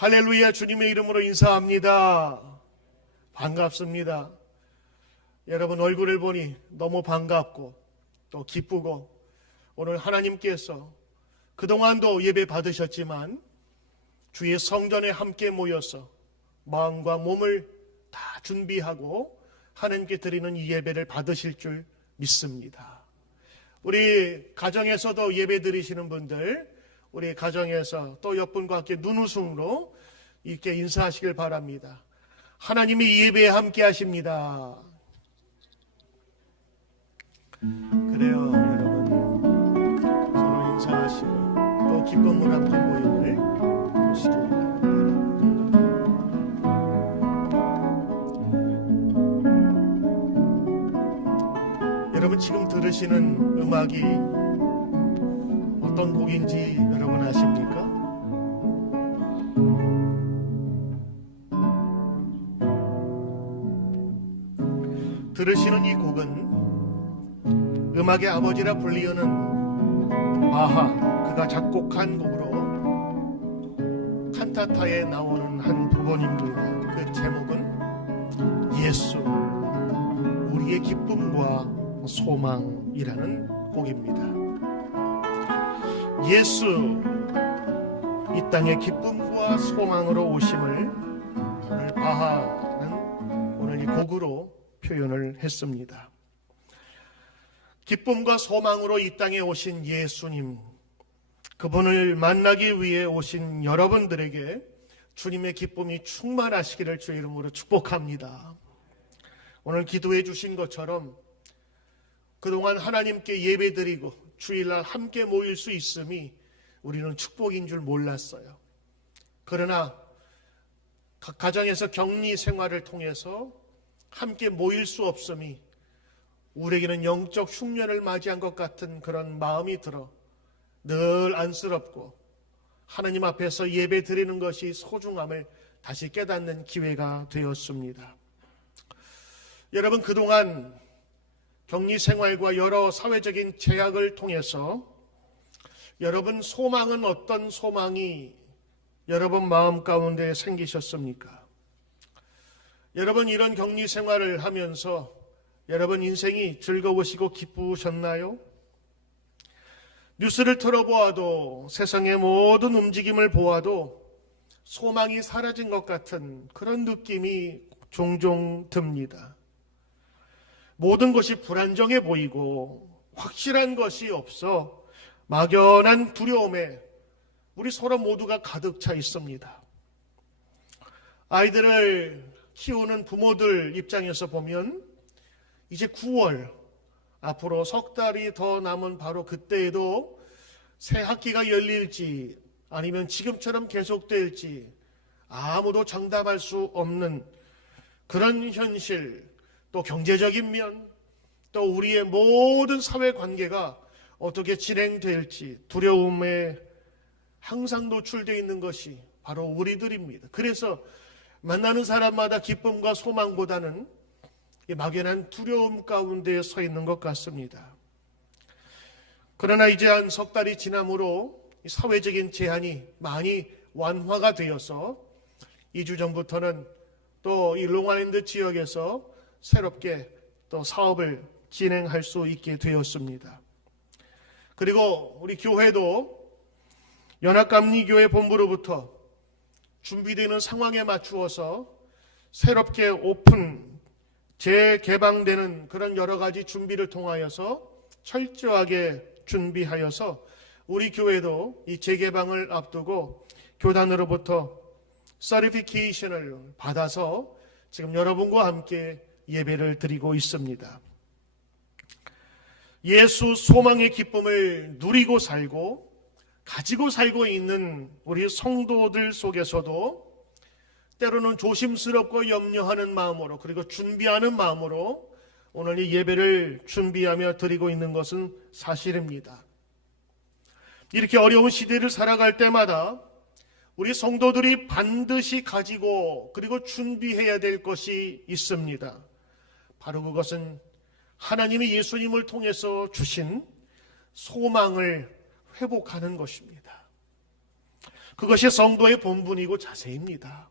할렐루야, 주님의 이름으로 인사합니다. 반갑습니다. 여러분 얼굴을 보니 너무 반갑고 또 기쁘고, 오늘 하나님께서 그동안도 예배 받으셨지만 주의 성전에 함께 모여서 마음과 몸을 다 준비하고 하나님께 드리는 이 예배를 받으실 줄 믿습니다. 우리 가정에서도 예배 드리시는 분들, 우리 가정에서 또 옆분과 함께 눈웃음으로 이렇게 인사하시길 바랍니다. 하나님이 이 예배에 함께 하십니다. 그래요, 여러분. 서로 인사하시고 또 기쁨으로 함께 모임을 보시길 바랍니다. 여러분, 지금 들으시는 음악이 어떤 곡인지 여러분 아십니까? 들으시는 이 곡은 음악의 아버지라 불리우는 바하, 그가 작곡한 곡으로 칸타타에 나오는 한 부분입니다. 그 제목은 예수, 우리의 기쁨과 소망이라는 곡입니다. 예수, 이 땅의 기쁨과 소망으로 오심을 오늘 바하는 오늘 이 곡으로 표현을 했습니다. 기쁨과 소망으로 이 땅에 오신 예수님, 그분을 만나기 위해 오신 여러분들에게 주님의 기쁨이 충만하시기를 주의 이름으로 축복합니다. 오늘 기도해 주신 것처럼 그동안 하나님께 예배드리고 주일날 함께 모일 수 있음이 우리는 축복인 줄 몰랐어요. 그러나 각 가정에서 격리 생활을 통해서 함께 모일 수 없음이 우리에게는 영적 흉년을 맞이한 것 같은 그런 마음이 들어 늘 안쓰럽고 하나님 앞에서 예배 드리는 것이 소중함을 다시 깨닫는 기회가 되었습니다. 여러분, 그동안 격리 생활과 여러 사회적인 제약을 통해서 여러분 소망은 어떤 소망이 여러분 마음 가운데 생기셨습니까? 여러분 이런 격리 생활을 하면서 여러분 인생이 즐거우시고 기쁘셨나요? 뉴스를 틀어보아도 세상의 모든 움직임을 보아도 소망이 사라진 것 같은 그런 느낌이 종종 듭니다. 모든 것이 불안정해 보이고 확실한 것이 없어 막연한 두려움에 우리 서로 모두가 가득 차 있습니다. 아이들을 키우는 부모들 입장에서 보면 이제 9월, 앞으로 석 달이 더 남은 바로 그때에도 새 학기가 열릴지 아니면 지금처럼 계속될지 아무도 장담할 수 없는 그런 현실, 또 경제적인 면, 또 우리의 모든 사회관계가 어떻게 진행될지 두려움에 항상 노출되어 있는 것이 바로 우리들입니다. 그래서 만나는 사람마다 기쁨과 소망보다는 막연한 두려움 가운데 서 있는 것 같습니다. 그러나 이제 한 석 달이 지남으로 사회적인 제한이 많이 완화가 되어서 2주 전부터는 또 이 롱아일랜드 지역에서 새롭게 또 사업을 진행할 수 있게 되었습니다. 그리고 우리 교회도 연합감리교회 본부로부터 준비되는 상황에 맞추어서 새롭게 오픈, 재개방되는 그런 여러 가지 준비를 통하여서 철저하게 준비하여서 우리 교회도 이 재개방을 앞두고 교단으로부터 서티피케이션을 받아서 지금 여러분과 함께 예배를 드리고 있습니다. 예수 소망의 기쁨을 누리고 살고 가지고 살고 있는 우리 성도들 속에서도 때로는 조심스럽고 염려하는 마음으로, 그리고 준비하는 마음으로 오늘 이 예배를 준비하며 드리고 있는 것은 사실입니다. 이렇게 어려운 시대를 살아갈 때마다 우리 성도들이 반드시 가지고 그리고 준비해야 될 것이 있습니다. 바로 그것은 하나님이 예수님을 통해서 주신 소망을 회복하는 것입니다. 그것이 성도의 본분이고 자세입니다.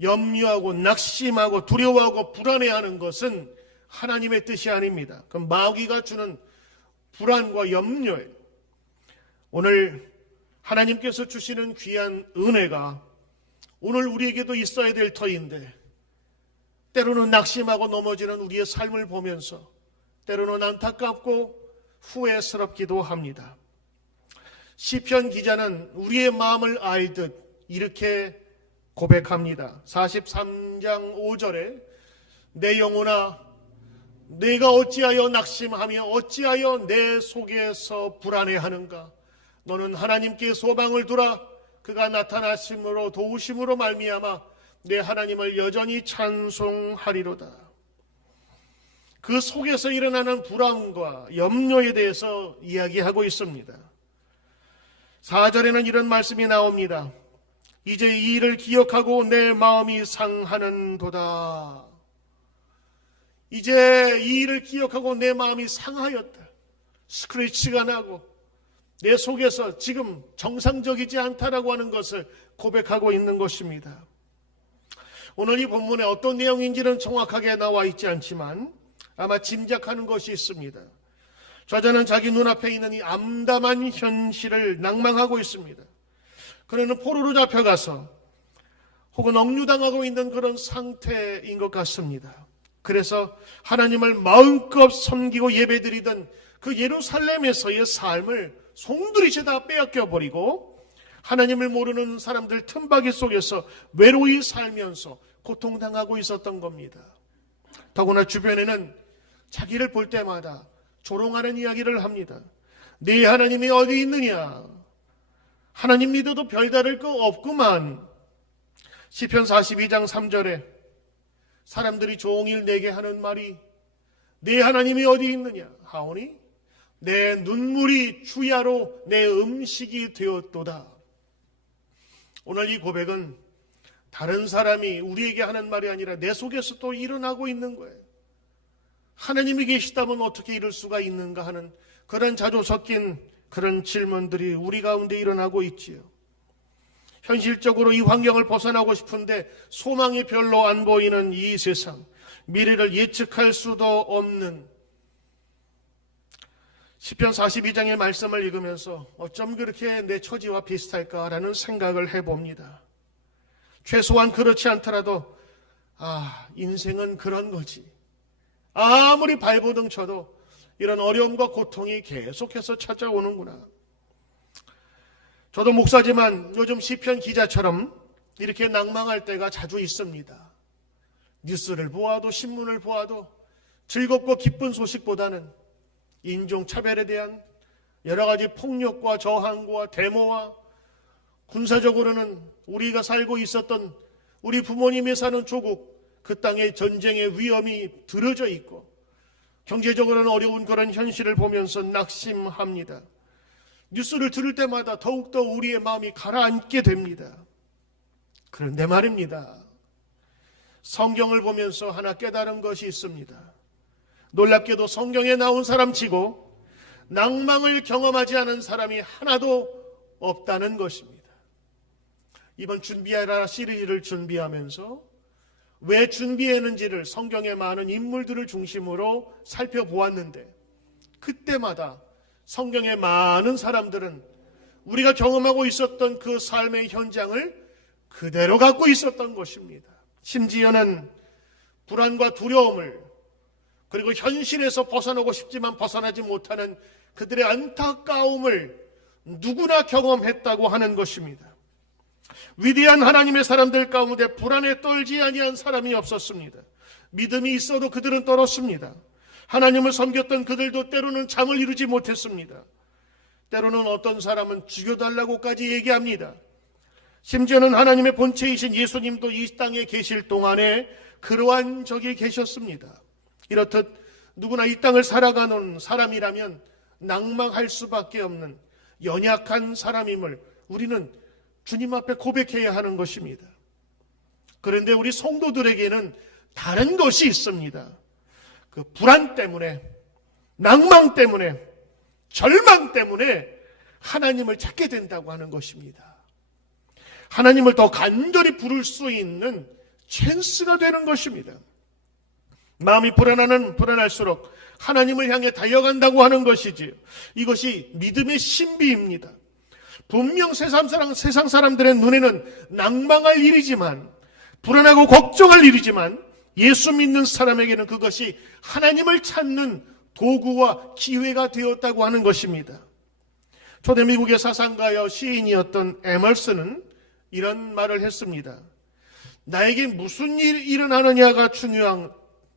염려하고 낙심하고 두려워하고 불안해하는 것은 하나님의 뜻이 아닙니다. 그 마귀가 주는 불안과 염려예요. 오늘 하나님께서 주시는 귀한 은혜가 오늘 우리에게도 있어야 될 터인데, 때로는 낙심하고 넘어지는 우리의 삶을 보면서 때로는 안타깝고 후회스럽기도 합니다. 시편 기자는 우리의 마음을 알듯 이렇게 고백합니다. 43장 5절에 내 영혼아 내가 어찌하여 낙심하며 어찌하여 내 속에서 불안해하는가. 너는 하나님께 소망을 두라. 그가 나타나심으로 도우심으로 말미암아 내 하나님을 여전히 찬송하리로다. 그 속에서 일어나는 불안과 염려에 대해서 이야기하고 있습니다. 4절에는 이런 말씀이 나옵니다. 이제 이 일을 기억하고 내 마음이 상하는도다. 이제 이 일을 기억하고 내 마음이 상하였다. 스크래치가 나고 내 속에서 지금 정상적이지 않다라고 하는 것을 고백하고 있는 것입니다. 오늘 이 본문에 어떤 내용인지는 정확하게 나와 있지 않지만 아마 짐작하는 것이 있습니다. 저자는 자기 눈앞에 있는 이 암담한 현실을 낭망하고 있습니다. 그는 포로로 잡혀가서 혹은 억류당하고 있는 그런 상태인 것 같습니다. 그래서 하나님을 마음껏 섬기고 예배드리던 그 예루살렘에서의 삶을 송두리째 다 빼앗겨버리고 하나님을 모르는 사람들 틈바귀 속에서 외로이 살면서 고통당하고 있었던 겁니다. 더구나 주변에는 자기를 볼 때마다 조롱하는 이야기를 합니다. 네 하나님이 어디 있느냐? 하나님 믿어도 별다를 거 없구만. 시편 42장 3절에 사람들이 종일 내게 하는 말이 네 하나님이 어디 있느냐 하오니 내 눈물이 주야로 내 음식이 되었도다. 오늘 이 고백은 다른 사람이 우리에게 하는 말이 아니라 내 속에서 또 일어나고 있는 거예요. 하나님이 계시다면 어떻게 이럴 수가 있는가 하는 그런 자주 섞인 그런 질문들이 우리 가운데 일어나고 있지요. 현실적으로 이 환경을 벗어나고 싶은데 소망이 별로 안 보이는 이 세상, 미래를 예측할 수도 없는 시편 42장의 말씀을 읽으면서 어쩜 그렇게 내 처지와 비슷할까라는 생각을 해봅니다. 최소한 그렇지 않더라도 인생은 그런 거지. 아무리 발버둥 쳐도 이런 어려움과 고통이 계속해서 찾아오는구나. 저도 목사지만 요즘 시편 기자처럼 이렇게 낭망할 때가 자주 있습니다. 뉴스를 보아도 신문을 보아도 즐겁고 기쁜 소식보다는 인종차별에 대한 여러 가지 폭력과 저항과 데모와 군사적으로는 우리가 살고 있었던 우리 부모님이 사는 조국 그 땅에 전쟁의 위험이 들어져 있고 경제적으로는 어려운 그런 현실을 보면서 낙심합니다. 뉴스를 들을 때마다 더욱더 우리의 마음이 가라앉게 됩니다. 그런데 말입니다. 성경을 보면서 하나 깨달은 것이 있습니다. 놀랍게도 성경에 나온 사람치고 낭망을 경험하지 않은 사람이 하나도 없다는 것입니다. 이번 준비하라 시리즈를 준비하면서 왜 준비했는지를 성경의 많은 인물들을 중심으로 살펴보았는데 그때마다 성경의 많은 사람들은 우리가 경험하고 있었던 그 삶의 현장을 그대로 갖고 있었던 것입니다. 심지어는 불안과 두려움을 그리고 현실에서 벗어나고 싶지만 벗어나지 못하는 그들의 안타까움을 누구나 경험했다고 하는 것입니다. 위대한 하나님의 사람들 가운데 불안에 떨지 아니한 사람이 없었습니다. 믿음이 있어도 그들은 떨었습니다. 하나님을 섬겼던 그들도 때로는 잠을 이루지 못했습니다. 때로는 어떤 사람은 죽여달라고까지 얘기합니다. 심지어는 하나님의 본체이신 예수님도 이 땅에 계실 동안에 그러한 적이 계셨습니다. 이렇듯 누구나 이 땅을 살아가는 사람이라면 낭망할 수밖에 없는 연약한 사람임을 우리는 주님 앞에 고백해야 하는 것입니다. 그런데 우리 성도들에게는 다른 것이 있습니다. 그 불안 때문에, 낭망 때문에, 절망 때문에 하나님을 찾게 된다고 하는 것입니다. 하나님을 더 간절히 부를 수 있는 찬스가 되는 것입니다. 마음이 불안할수록 하나님을 향해 달려간다고 하는 것이지요. 이것이 믿음의 신비입니다. 분명 세상 사람들의 눈에는 낭망할 일이지만, 불안하고 걱정할 일이지만, 예수 믿는 사람에게는 그것이 하나님을 찾는 도구와 기회가 되었다고 하는 것입니다. 초대 미국의 사상가여 시인이었던 에머슨은 이런 말을 했습니다. 나에게 무슨 일이 일어나느냐가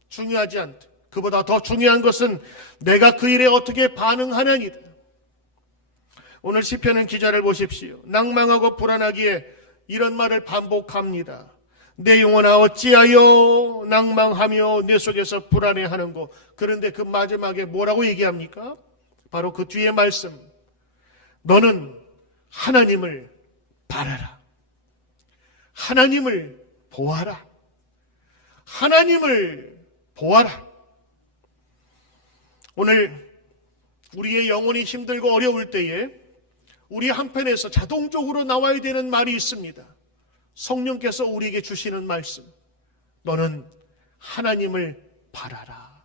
중요하지 않다. 그보다 더 중요한 것은 내가 그 일에 어떻게 반응하느냐이다. 오늘 시편은 기자를 보십시오. 낭망하고 불안하기에 이런 말을 반복합니다. 내 영혼아 어찌하여 낭망하며 내 속에서 불안해하는고. 그런데 그 마지막에 뭐라고 얘기합니까? 바로 그 뒤에 말씀. 너는 하나님을 바라라. 하나님을 보아라. 하나님을 보아라. 오늘 우리의 영혼이 힘들고 어려울 때에 우리 한편에서 자동적으로 나와야 되는 말이 있습니다. 성령께서 우리에게 주시는 말씀. 너는 하나님을 바라라.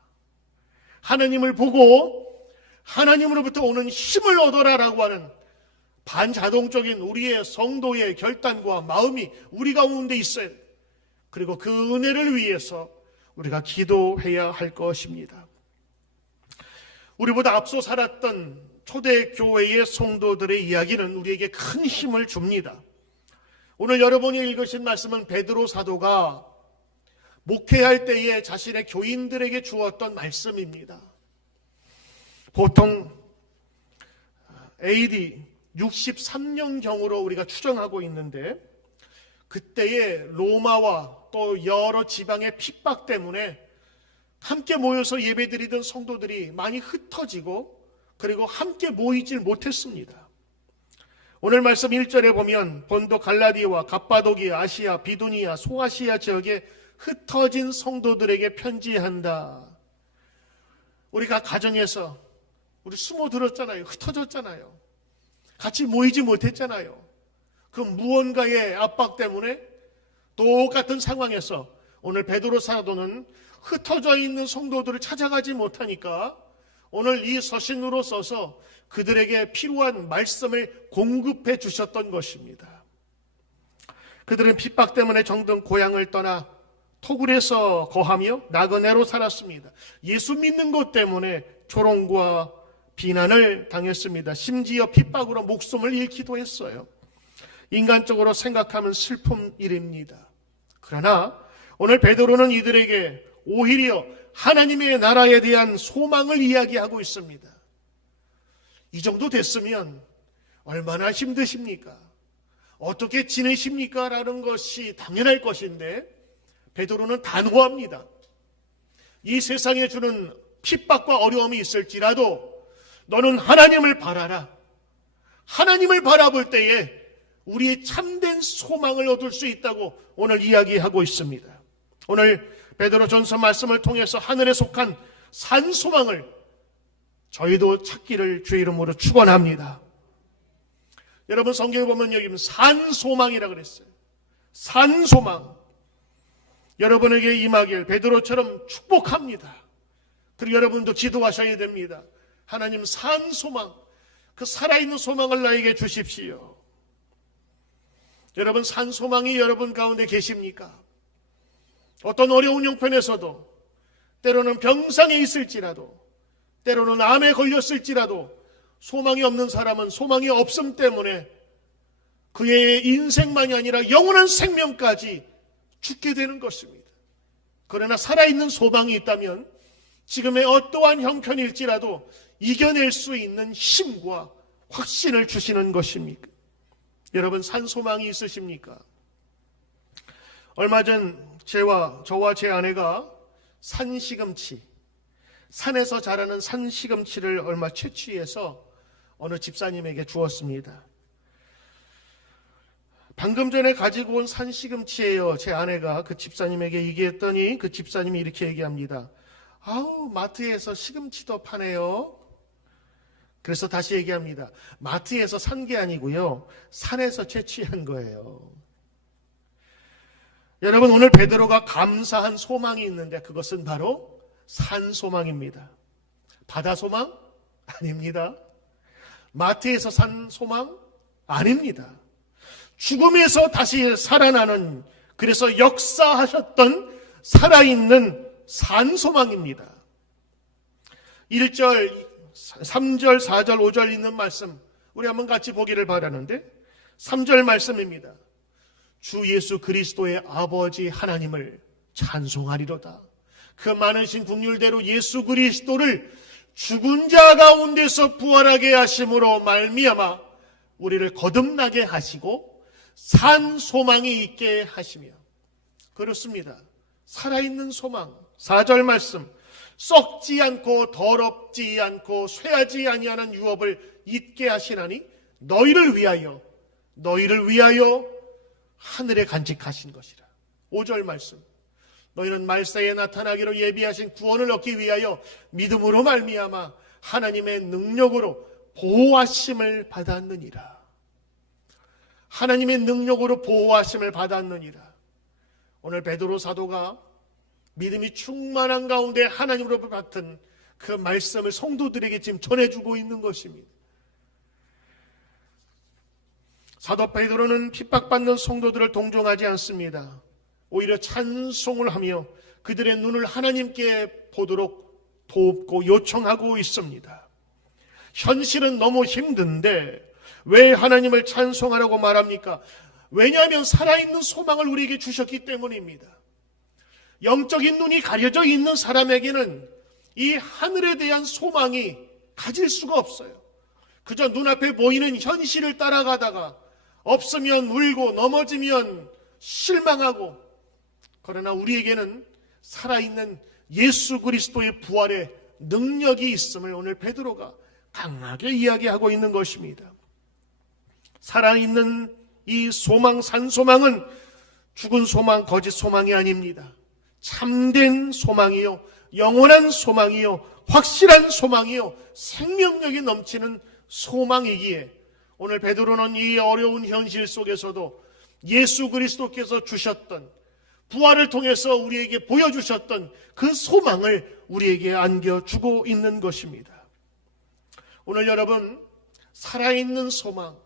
하나님을 보고 하나님으로부터 오는 힘을 얻어라라고 하는 반자동적인 우리의 성도의 결단과 마음이 우리 가운데 있어요. 그리고 그 은혜를 위해서 우리가 기도해야 할 것입니다. 우리보다 앞서 살았던 초대교회의 성도들의 이야기는 우리에게 큰 힘을 줍니다. 오늘 여러분이 읽으신 말씀은 베드로 사도가 목회할 때에 자신의 교인들에게 주었던 말씀입니다. 보통 AD 63년경으로 우리가 추정하고 있는데, 그때의 로마와 또 여러 지방의 핍박 때문에 함께 모여서 예배드리던 성도들이 많이 흩어지고 그리고 함께 모이질 못했습니다. 오늘 말씀 1절에 보면 본도 갈라디아와 갑바도기아, 아시아, 비두니아, 소아시아 지역에 흩어진 성도들에게 편지한다. 우리가 가정에서 우리 숨어들었잖아요. 흩어졌잖아요. 같이 모이지 못했잖아요. 그 무언가의 압박 때문에 똑같은 상황에서 오늘 베드로 사도는 흩어져 있는 성도들을 찾아가지 못하니까 오늘 이 서신으로 써서 그들에게 필요한 말씀을 공급해 주셨던 것입니다. 그들은 핍박 때문에 정든 고향을 떠나 토굴에서 거하며 나그네로 살았습니다. 예수 믿는 것 때문에 조롱과 비난을 당했습니다. 심지어 핍박으로 목숨을 잃기도 했어요. 인간적으로 생각하면 슬픈 일입니다. 그러나 오늘 베드로는 이들에게 오히려 하나님의 나라에 대한 소망을 이야기하고 있습니다. 이 정도 됐으면 얼마나 힘드십니까? 어떻게 지내십니까? 라는 것이 당연할 것인데 베드로는 단호합니다. 이 세상에 주는 핍박과 어려움이 있을지라도 너는 하나님을 바라라. 하나님을 바라볼 때에 우리의 참된 소망을 얻을 수 있다고 오늘 이야기하고 있습니다. 오늘 베드로전서 말씀을 통해서 하늘에 속한 산 소망을 저희도 찾기를 주의 이름으로 축원합니다. 여러분 성경에 보면 여기 산 소망이라고 그랬어요. 산 소망. 여러분에게 임하길 베드로처럼 축복합니다. 그리고 여러분도 기도하셔야 됩니다. 하나님 산 소망, 그 살아있는 소망을 나에게 주십시오. 여러분 산 소망이 여러분 가운데 계십니까? 어떤 어려운 형편에서도 때로는 병상에 있을지라도 때로는 암에 걸렸을지라도 소망이 없는 사람은 소망이 없음 때문에 그의 인생만이 아니라 영원한 생명까지 죽게 되는 것입니다. 그러나 살아있는 소망이 있다면 지금의 어떠한 형편일지라도 이겨낼 수 있는 힘과 확신을 주시는 것입니까? 여러분 산 소망이 있으십니까? 얼마 전 저와 제 아내가 산시금치, 산에서 자라는 산시금치를 얼마 채취해서 어느 집사님에게 주었습니다. 방금 전에 가지고 온 산시금치예요. 제 아내가 그 집사님에게 얘기했더니 그 집사님이 이렇게 얘기합니다. 아우, 마트에서 시금치도 파네요. 그래서 다시 얘기합니다. 마트에서 산 게 아니고요. 산에서 채취한 거예요. 여러분, 오늘 베드로가 감사한 소망이 있는데 그것은 바로 산 소망입니다. 바다 소망? 아닙니다. 마트에서 산 소망? 아닙니다. 죽음에서 다시 살아나는, 그래서 역사하셨던 살아있는 산 소망입니다. 1절, 3절, 4절, 5절 있는 말씀 우리 한번 같이 보기를 바라는데 3절 말씀입니다. 주 예수 그리스도의 아버지 하나님을 찬송하리로다. 그 많으신 긍휼대로 예수 그리스도를 죽은 자 가운데서 부활하게 하심으로 말미암아 우리를 거듭나게 하시고 산 소망이 있게 하시며, 그렇습니다. 살아있는 소망. 4절 말씀, 썩지 않고 더럽지 않고 쇠하지 아니하는 유업을 잊게 하시나니 너희를 위하여 하늘에 간직하신 것이라. 5절 말씀, 너희는 말세에 나타나기로 예비하신 구원을 얻기 위하여 믿음으로 말미암아 하나님의 능력으로 보호하심을 받았느니라. 하나님의 능력으로 보호하심을 받았느니라. 오늘 베드로 사도가 믿음이 충만한 가운데 하나님으로부터 받은 그 말씀을 성도들에게 지금 전해주고 있는 것입니다. 사도 베드로는 핍박받는 성도들을 동정하지 않습니다. 오히려 찬송을 하며 그들의 눈을 하나님께 보도록 돕고 요청하고 있습니다. 현실은 너무 힘든데 왜 하나님을 찬송하라고 말합니까? 왜냐하면 살아있는 소망을 우리에게 주셨기 때문입니다. 영적인 눈이 가려져 있는 사람에게는 이 하늘에 대한 소망이 가질 수가 없어요. 그저 눈앞에 보이는 현실을 따라가다가 없으면 울고 넘어지면 실망하고, 그러나 우리에게는 살아있는 예수 그리스도의 부활의 능력이 있음을 오늘 베드로가 강하게 이야기하고 있는 것입니다. 살아있는 이 소망, 산소망은 죽은 소망, 거짓 소망이 아닙니다. 참된 소망이요, 영원한 소망이요, 확실한 소망이요, 생명력이 넘치는 소망이기에 오늘 베드로는 이 어려운 현실 속에서도 예수 그리스도께서 주셨던, 부활을 통해서 우리에게 보여주셨던 그 소망을 우리에게 안겨주고 있는 것입니다. 오늘 여러분, 살아있는 소망,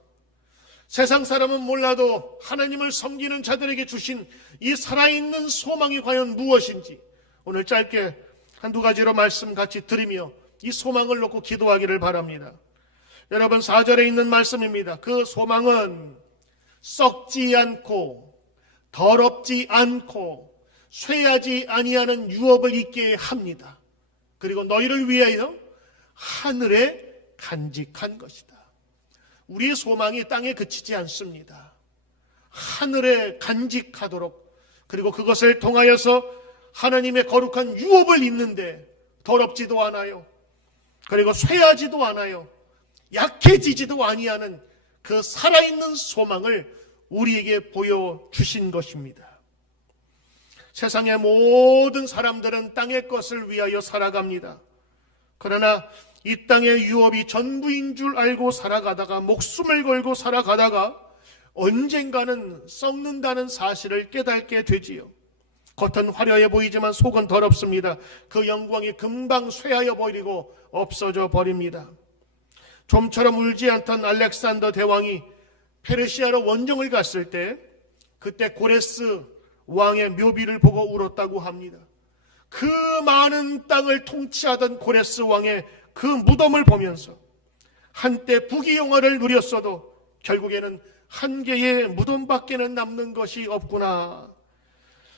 세상 사람은 몰라도 하나님을 섬기는 자들에게 주신 이 살아있는 소망이 과연 무엇인지 오늘 짧게 한두 가지로 말씀 같이 드리며 이 소망을 놓고 기도하기를 바랍니다. 여러분, 4절에 있는 말씀입니다. 그 소망은 썩지 않고 더럽지 않고 쇠하지 아니하는 유업을 있게 합니다. 그리고 너희를 위하여 하늘에 간직한 것이다. 우리의 소망이 땅에 그치지 않습니다. 하늘에 간직하도록, 그리고 그것을 통하여서 하나님의 거룩한 유업을 잇는데 더럽지도 않아요. 그리고 쇠하지도 않아요. 약해지지도 아니하는 그 살아있는 소망을 우리에게 보여주신 것입니다. 세상의 모든 사람들은 땅의 것을 위하여 살아갑니다. 그러나 이 땅의 유업이 전부인 줄 알고 살아가다가, 목숨을 걸고 살아가다가 언젠가는 썩는다는 사실을 깨닫게 되지요. 겉은 화려해 보이지만 속은 더럽습니다. 그 영광이 금방 쇠하여 버리고 없어져 버립니다. 좀처럼 울지 않던 알렉산더 대왕이 페르시아로 원정을 갔을 때 그때 고레스 왕의 묘비를 보고 울었다고 합니다. 그 많은 땅을 통치하던 고레스 왕의 그 무덤을 보면서 한때 부귀영화를 누렸어도 결국에는 한 개의 무덤밖에는 남는 것이 없구나.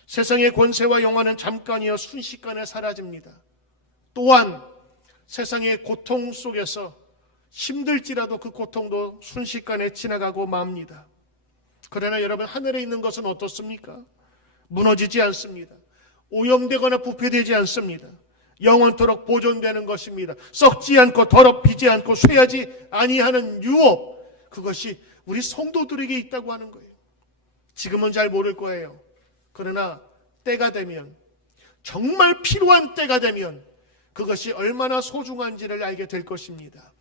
세상의 권세와 영화는 잠깐이어 순식간에 사라집니다. 또한 세상의 고통 속에서 힘들지라도 그 고통도 순식간에 지나가고 맙니다. 그러나 여러분, 하늘에 있는 것은 어떻습니까? 무너지지 않습니다. 오염되거나 부패되지 않습니다. 영원토록 보존되는 것입니다. 썩지 않고 더럽히지 않고 쇠하지 아니하는 유업, 그것이 우리 성도들에게 있다고 하는 거예요. 지금은 잘 모를 거예요. 그러나 때가 되면, 정말 필요한 때가 되면 그것이 얼마나 소중한지를 알게 될 것입니다.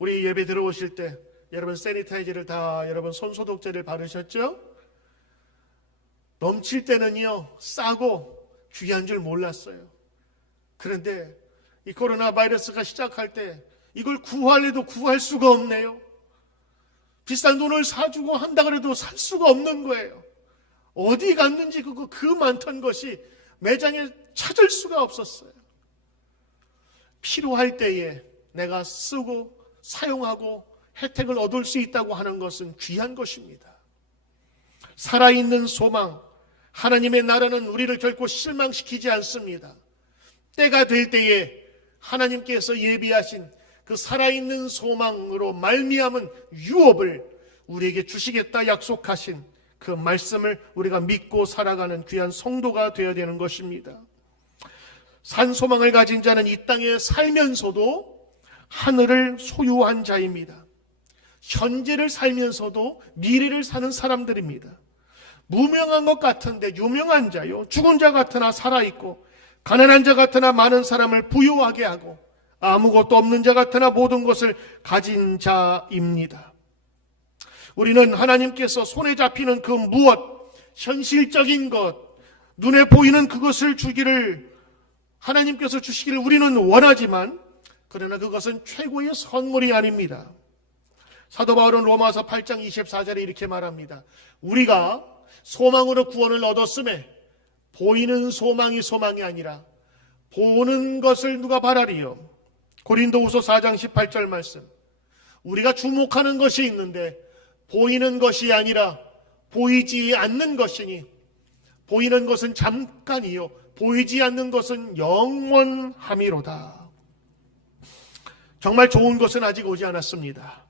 우리 예배 들어오실 때 여러분 세니타이저를 다, 여러분 손소독제를 바르셨죠? 넘칠 때는요, 싸고 귀한 줄 몰랐어요. 그런데 이 코로나 바이러스가 시작할 때 이걸 구하려도 구할 수가 없네요. 비싼 돈을 사주고 한다 그래도 살 수가 없는 거예요. 어디 갔는지 그 많던 것이 매장에 찾을 수가 없었어요. 필요할 때에 내가 쓰고 사용하고 혜택을 얻을 수 있다고 하는 것은 귀한 것입니다. 살아있는 소망, 하나님의 나라는 우리를 결코 실망시키지 않습니다. 때가 될 때에 하나님께서 예비하신 그 살아있는 소망으로 말미암은 유업을 우리에게 주시겠다 약속하신 그 말씀을 우리가 믿고 살아가는 귀한 성도가 되어야 되는 것입니다. 산 소망을 가진 자는 이 땅에 살면서도 하늘을 소유한 자입니다. 현재를 살면서도 미래를 사는 사람들입니다. 무명한 것 같은데 유명한 자요, 죽은 자 같으나 살아있고 가난한 자 같으나 많은 사람을 부유하게 하고 아무것도 없는 자 같으나 모든 것을 가진 자입니다. 우리는 하나님께서 손에 잡히는 그 무엇, 현실적인 것, 눈에 보이는 그것을 하나님께서 주시기를 우리는 원하지만, 그러나 그것은 최고의 선물이 아닙니다. 사도 바울은 로마서 8장 24절에 이렇게 말합니다. 우리가 소망으로 구원을 얻었음에 보이는 소망이 소망이 아니라 보는 것을 누가 바라리요. 고린도후서 4장 18절 말씀. 우리가 주목하는 것이 있는데 보이는 것이 아니라 보이지 않는 것이니 보이는 것은 잠깐이요 보이지 않는 것은 영원함이로다. 정말 좋은 것은 아직 오지 않았습니다.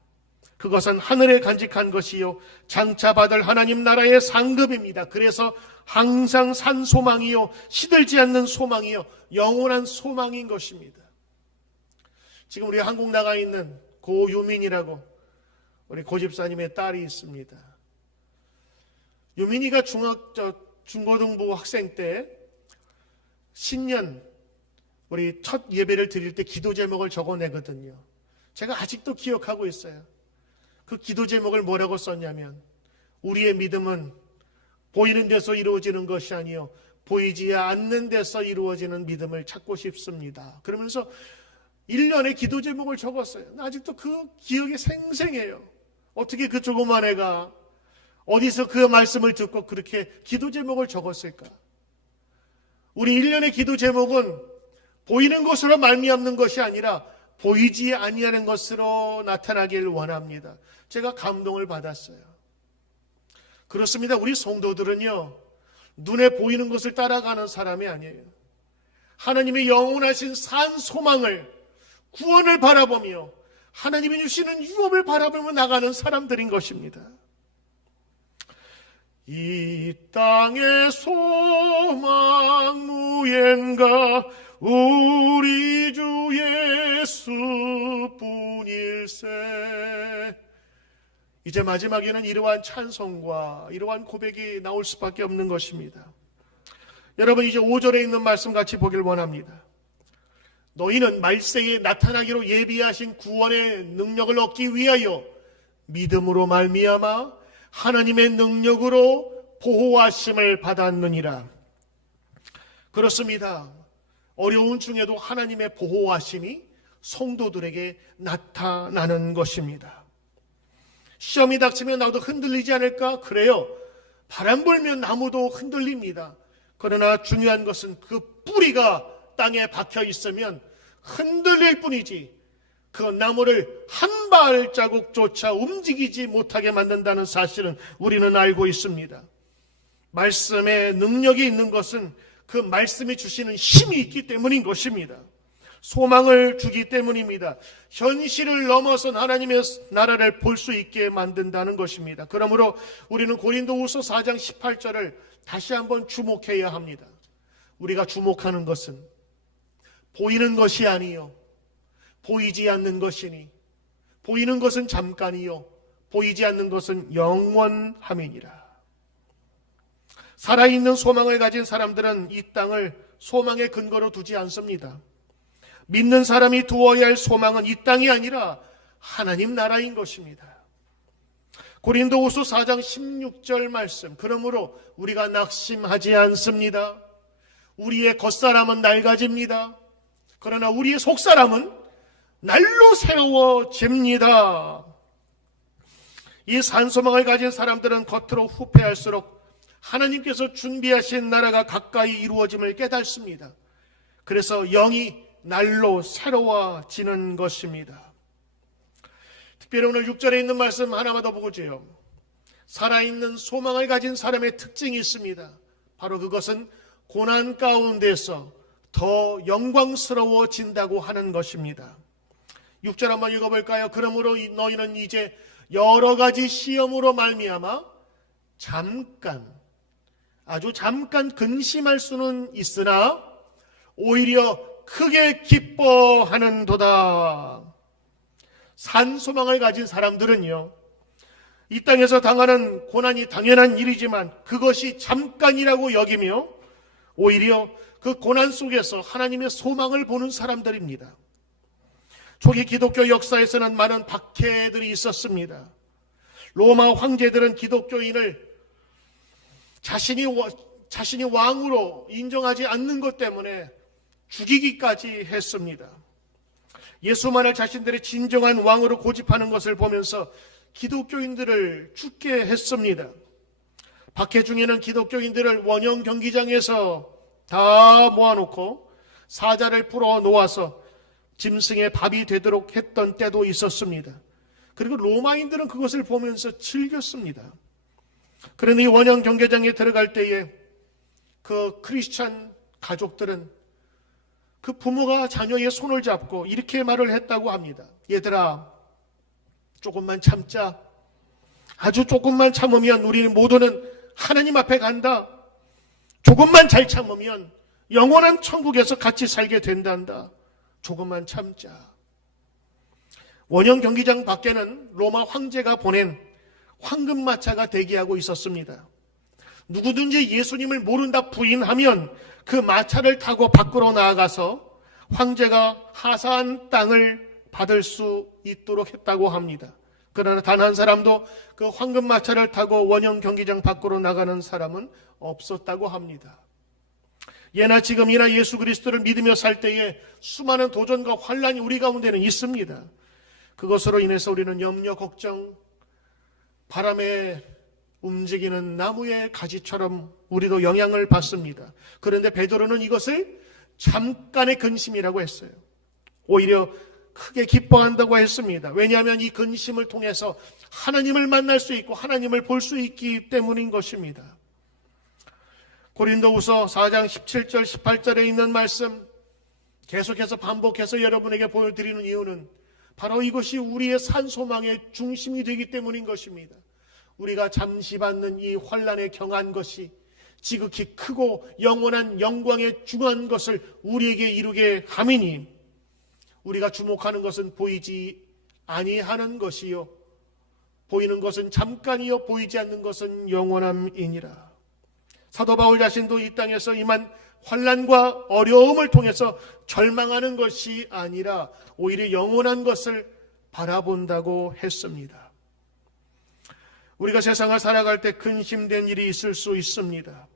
그것은 하늘에 간직한 것이요 장차 받을 하나님 나라의 상급입니다. 그래서 항상 산 소망이요 시들지 않는 소망이요 영원한 소망인 것입니다. 지금 우리 한국 나가 있는 고유민이라고 우리 고집사님의 딸이 있습니다. 유민이가 중고등부 학생 때 신년 우리 첫 예배를 드릴 때 기도 제목을 적어내거든요. 제가 아직도 기억하고 있어요. 그 기도 제목을 뭐라고 썼냐면 우리의 믿음은 보이는 데서 이루어지는 것이 아니요 보이지 않는 데서 이루어지는 믿음을 찾고 싶습니다. 그러면서 1년의 기도 제목을 적었어요. 아직도 그 기억이 생생해요. 어떻게 그 조그만 애가 어디서 그 말씀을 듣고 그렇게 기도 제목을 적었을까? 우리 1년의 기도 제목은 보이는 것으로 말미암는 것이 아니라 보이지 아니하는 것으로 나타나길 원합니다. 제가 감동을 받았어요. 그렇습니다. 우리 성도들은요, 눈에 보이는 것을 따라가는 사람이 아니에요. 하나님의 영원하신 산 소망을, 구원을 바라보며 하나님이 주시는 유업을 바라보며 나가는 사람들인 것입니다. 이 땅의 소망 무엔가 우리 주 예수뿐일세. 이제 마지막에는 이러한 찬송과 이러한 고백이 나올 수밖에 없는 것입니다. 여러분, 이제 5절에 있는 말씀 같이 보길 원합니다. 너희는 말세에 나타나기로 예비하신 구원의 능력을 얻기 위하여 믿음으로 말미암아 하나님의 능력으로 보호하심을 받았느니라. 그렇습니다. 어려운 중에도 하나님의 보호하심이 성도들에게 나타나는 것입니다. 시험이 닥치면 나도 흔들리지 않을까? 그래요. 바람 불면 나무도 흔들립니다. 그러나 중요한 것은 그 뿌리가 땅에 박혀 있으면 흔들릴 뿐이지 그 나무를 한 발자국조차 움직이지 못하게 만든다는 사실은 우리는 알고 있습니다. 말씀에 능력이 있는 것은 그 말씀이 주시는 힘이 있기 때문인 것입니다. 소망을 주기 때문입니다. 현실을 넘어선 하나님의 나라를 볼 수 있게 만든다는 것입니다. 그러므로 우리는 고린도후서 4장 18절을 다시 한번 주목해야 합니다. 우리가 주목하는 것은 보이는 것이 아니요 보이지 않는 것이니 보이는 것은 잠깐이요 보이지 않는 것은 영원함이니라. 살아있는 소망을 가진 사람들은 이 땅을 소망의 근거로 두지 않습니다. 믿는 사람이 두어야 할 소망은 이 땅이 아니라 하나님 나라인 것입니다. 고린도후서 4장 16절 말씀. 그러므로 우리가 낙심하지 않습니다. 우리의 겉사람은 낡아집니다. 그러나 우리의 속사람은 날로 새로워집니다. 이 산소망을 가진 사람들은 겉으로 후패할수록 하나님께서 준비하신 나라가 가까이 이루어짐을 깨닫습니다. 그래서 영이 날로 새로워지는 것입니다. 특별히 오늘 6절에 있는 말씀 하나만 더 보고요. 살아있는 소망을 가진 사람의 특징이 있습니다. 바로 그것은 고난 가운데서 더 영광스러워진다고 하는 것입니다. 6절 한번 읽어볼까요? 그러므로 너희는 이제 여러 가지 시험으로 말미암아 아주 잠깐 근심할 수는 있으나 오히려 크게 기뻐하는도다. 산소망을 가진 사람들은요, 이 땅에서 당하는 고난이 당연한 일이지만 그것이 잠깐이라고 여기며 오히려 그 고난 속에서 하나님의 소망을 보는 사람들입니다. 초기 기독교 역사에서는 많은 박해들이 있었습니다. 로마 황제들은 기독교인을 자신이 왕으로 인정하지 않는 것 때문에 죽이기까지 했습니다. 예수만을 자신들의 진정한 왕으로 고집하는 것을 보면서 기독교인들을 죽게 했습니다. 박해 중에는 기독교인들을 원형 경기장에서 다 모아놓고 사자를 풀어 놓아서 짐승의 밥이 되도록 했던 때도 있었습니다. 그리고 로마인들은 그것을 보면서 즐겼습니다. 그런데 이 원형 경계장에 들어갈 때에 그 크리스찬 가족들은 그 부모가 자녀의 손을 잡고 이렇게 말을 했다고 합니다. 얘들아, 조금만 참자. 아주 조금만 참으면 우리는 모두는 하나님 앞에 간다. 조금만 잘 참으면 영원한 천국에서 같이 살게 된단다. 조금만 참자. 원형 경기장 밖에는 로마 황제가 보낸 황금마차가 대기하고 있었습니다. 누구든지 예수님을 모른다 부인하면 그 마차를 타고 밖으로 나아가서 황제가 하사한 땅을 받을 수 있도록 했다고 합니다. 그러나 단 한 사람도 그 황금마차를 타고 원형 경기장 밖으로 나가는 사람은 없었다고 합니다. 예나 지금이나 예수 그리스도를 믿으며 살 때에 수많은 도전과 환란이 우리 가운데는 있습니다. 그것으로 인해서 우리는 염려, 걱정, 바람에 움직이는 나무의 가지처럼 우리도 영향을 받습니다. 그런데 베드로는 이것을 잠깐의 근심이라고 했어요. 오히려 크게 기뻐한다고 했습니다. 왜냐하면 이 근심을 통해서 하나님을 만날 수 있고 하나님을 볼 수 있기 때문인 것입니다. 고린도후서 4장 17절 18절에 있는 말씀 계속해서 반복해서 여러분에게 보여드리는 이유는 바로 이것이 우리의 산소망의 중심이 되기 때문인 것입니다. 우리가 잠시 받는 이 환난에 경한 것이 지극히 크고 영원한 영광에 중한 것을 우리에게 이루게 함이니 우리가 주목하는 것은 보이지 아니하는 것이요 보이는 것은 잠깐이요 보이지 않는 것은 영원함이니라. 사도 바울 자신도 이 땅에서 임한 환난과 어려움을 통해서 절망하는 것이 아니라 오히려 영원한 것을 바라본다고 했습니다. 우리가 세상을 살아갈 때 근심된 일이 있을 수 있습니다.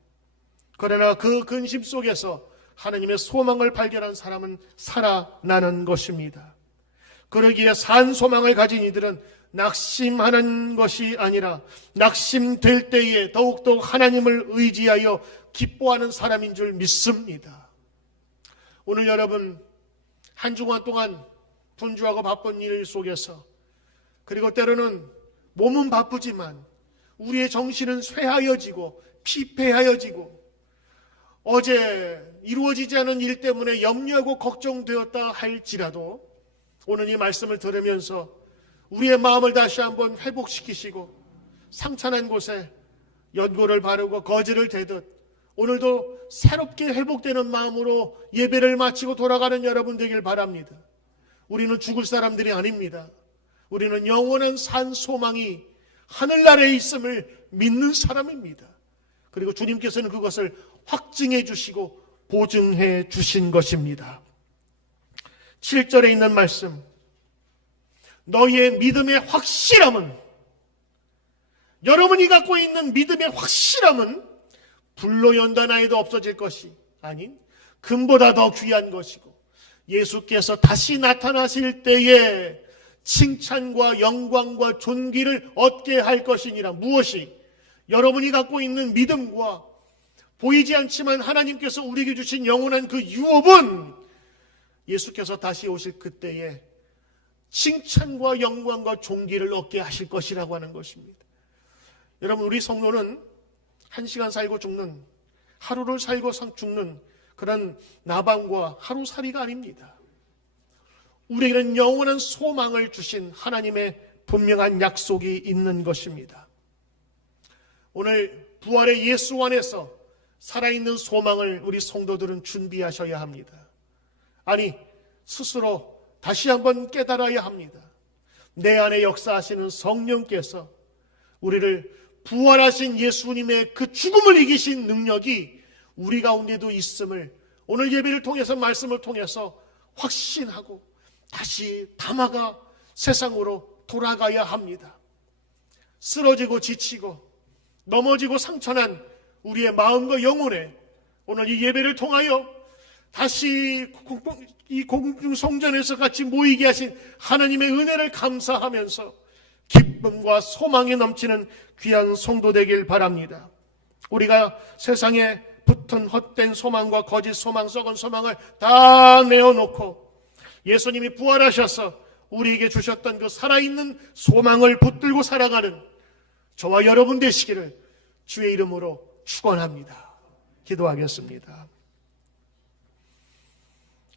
그러나 그 근심 속에서 하나님의 소망을 발견한 사람은 살아나는 것입니다. 그러기에 산 소망을 가진 이들은 낙심하는 것이 아니라 낙심될 때에 더욱더 하나님을 의지하여 기뻐하는 사람인 줄 믿습니다. 오늘 여러분 한 주간 동안 분주하고 바쁜 일 속에서 그리고 때로는 몸은 바쁘지만 우리의 정신은 쇠하여지고 피폐하여지고 어제 이루어지지 않은 일 때문에 염려하고 걱정되었다 할지라도 오늘 이 말씀을 들으면서 우리의 마음을 다시 한번 회복시키시고 상처난 곳에 연고를 바르고 거즈를 대듯 오늘도 새롭게 회복되는 마음으로 예배를 마치고 돌아가는 여러분 되길 바랍니다. 우리는 죽을 사람들이 아닙니다. 우리는 영원한 산 소망이 하늘나라에 있음을 믿는 사람입니다. 그리고 주님께서는 그것을 확증해 주시고 보증해 주신 것입니다. 7절에 있는 말씀 너희의 믿음의 확실함은 여러분이 갖고 있는 믿음의 확실함은 불로 연단 아이도 없어질 것이 아닌 금보다 더 귀한 것이고, 예수께서 다시 나타나실 때에 칭찬과 영광과 존귀를 얻게 할 것이니라. 무엇이? 여러분이 갖고 있는 믿음과 보이지 않지만 하나님께서 우리에게 주신 영원한 그 유업은 예수께서 다시 오실 그때에 칭찬과 영광과 존귀를 얻게 하실 것이라고 하는 것입니다. 여러분, 우리 성도는 한 시간 살고 죽는, 하루를 살고 죽는 그런 나방과 하루살이가 아닙니다. 우리에게는 영원한 소망을 주신 하나님의 분명한 약속이 있는 것입니다. 오늘 부활의 예수 안에서 살아있는 소망을 우리 성도들은 준비하셔야 합니다. 아니, 스스로 다시 한번 깨달아야 합니다. 내 안에 역사하시는 성령께서 우리를 부활하신 예수님의 그 죽음을 이기신 능력이 우리 가운데도 있음을 오늘 예배를 통해서, 말씀을 통해서 확신하고 다시 담아가 세상으로 돌아가야 합니다. 쓰러지고 지치고 넘어지고 상처난 우리의 마음과 영혼에 오늘 이 예배를 통하여 다시 이 공중 성전에서 같이 모이게 하신 하나님의 은혜를 감사하면서 기쁨과 소망이 넘치는 귀한 성도 되길 바랍니다. 우리가 세상에 붙은 헛된 소망과 거짓 소망, 썩은 소망을 다 내어놓고 예수님이 부활하셔서 우리에게 주셨던 그 살아있는 소망을 붙들고 살아가는 저와 여러분 되시기를 주의 이름으로 축원합니다. 기도하겠습니다.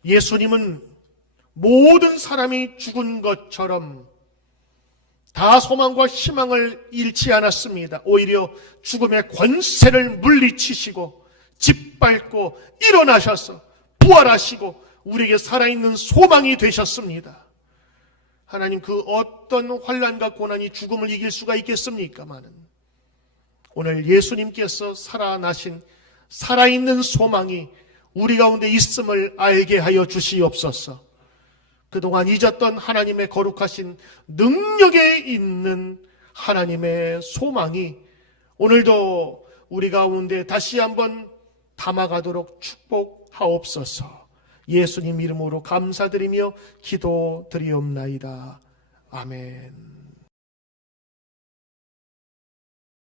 예수님은 모든 사람이 죽은 것처럼 다 소망과 희망을 잃지 않았습니다. 오히려 죽음의 권세를 물리치시고 짓밟고 일어나셔서 부활하시고 우리에게 살아있는 소망이 되셨습니다. 하나님, 그 어떤 환난과 고난이 죽음을 이길 수가 있겠습니까마는 오늘 예수님께서 살아나신 살아있는 소망이 우리 가운데 있음을 알게 하여 주시옵소서. 그동안 잊었던 하나님의 거룩하신 능력에 있는 하나님의 소망이 오늘도 우리 가운데 다시 한번 담아가도록 축복하옵소서. 예수님 이름으로 감사드리며 기도드리옵나이다. 아멘.